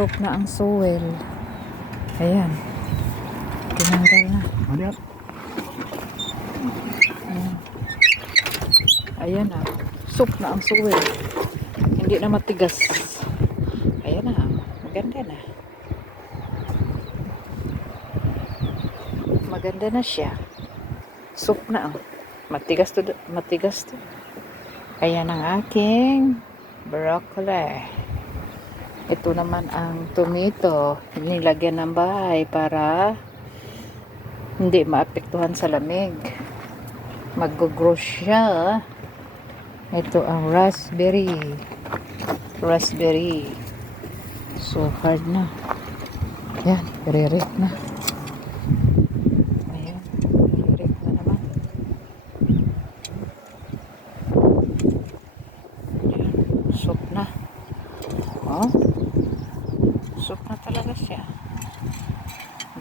soak na ang soil. Ayan. Tinanggal na. Ayan. Ayan. Ayan na. Soak na ang soil. Hindi na matigas. Ayan na. Maganda na. Maganda na siya. Soak na. Matigas to. Matigas to. Ayan ang aking broccoli. Ito naman ang tomato. Nilagyan ng bahay para hindi maapektuhan sa lamig. Mag-grow siya. Ito ang raspberry. Raspberry. So hard na. Yan, re-rip na. Ayan, re-rip na naman. Ayan, soup na. Oh, soup na talaga siya.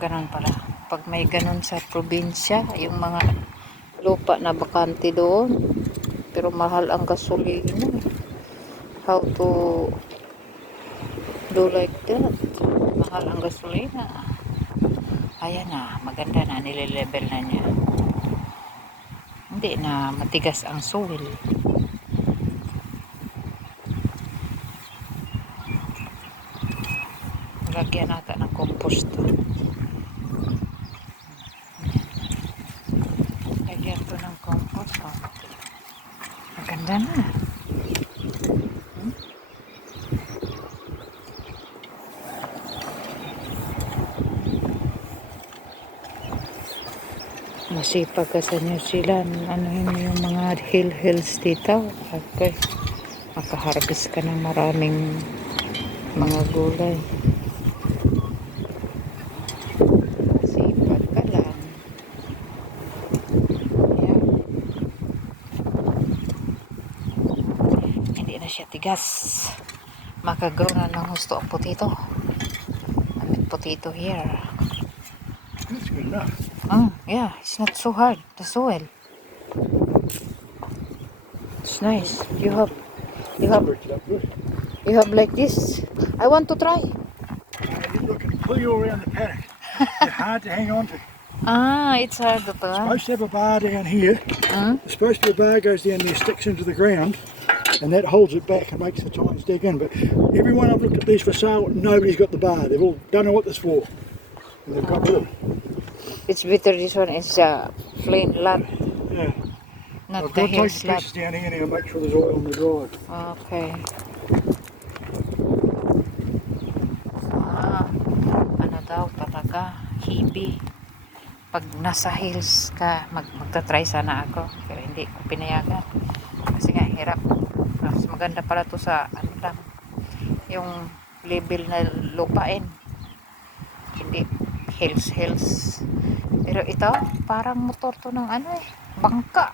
Ganon pala. Pag may ganon sa probinsya, yung mga lupa na bakante doon, pero mahal ang gasolina. How to do like that? Mahal ang gasolina. Ayan na, maganda na, nilelevel na niya. Hindi na matigas ang soil. Lagyan natin ng compost. Lagyan to ng compost. Maganda na. Masipag ka sa New Zealand. Anuhin mo yung mga hills dito. Okay. Makaharvest ka ng maraming mga gulay. Masipag ka lang. Ayan. Hindi na siya tigas. Makagrow na ng gusto ang potato. Amit potato here. That's good enough. Oh, yeah, it's not so hard, the soil. It's nice. You have like this. I want to try. Look, and pull you around the paddock. They're hard to hang on to. Ah, it's hard to put. Supposed to have a bar down here. There's supposed to be a bar goes down there, sticks into the ground, and that holds it back and makes the tines dig in. But everyone I've looked at these for sale, nobody's got the bar. They've all don't know what this for, and they've got rid of it. It's better this one is plain lot, Yeah. not I've the got to hill take the slab. pieces down here now and make sure there's oil on the drive. Okay. Ah, ano daw talaga, hibi. Pag nasa hills ka, magta-try sana ako. Pero hindi ko pinayagan. Kasi nga, hirap. Mas maganda pala to sa, ano lang, yung level na lupain. Hindi, hills. Pero ito, parang motor to ng ano bangka.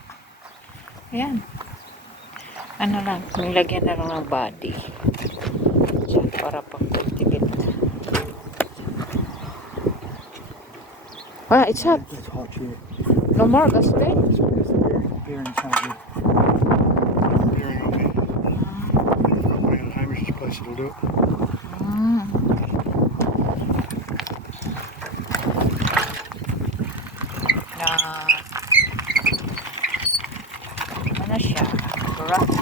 Ayan. Ano lang, nilagyan na lang ng body. Diyan, para pag-cultivate. Ah, it's hot. That's hot, yeah. No more gasoline? It's bearing something. Bearing on me. I've got one in Hamish's place that'll do it. Okay. Na ano siya, rough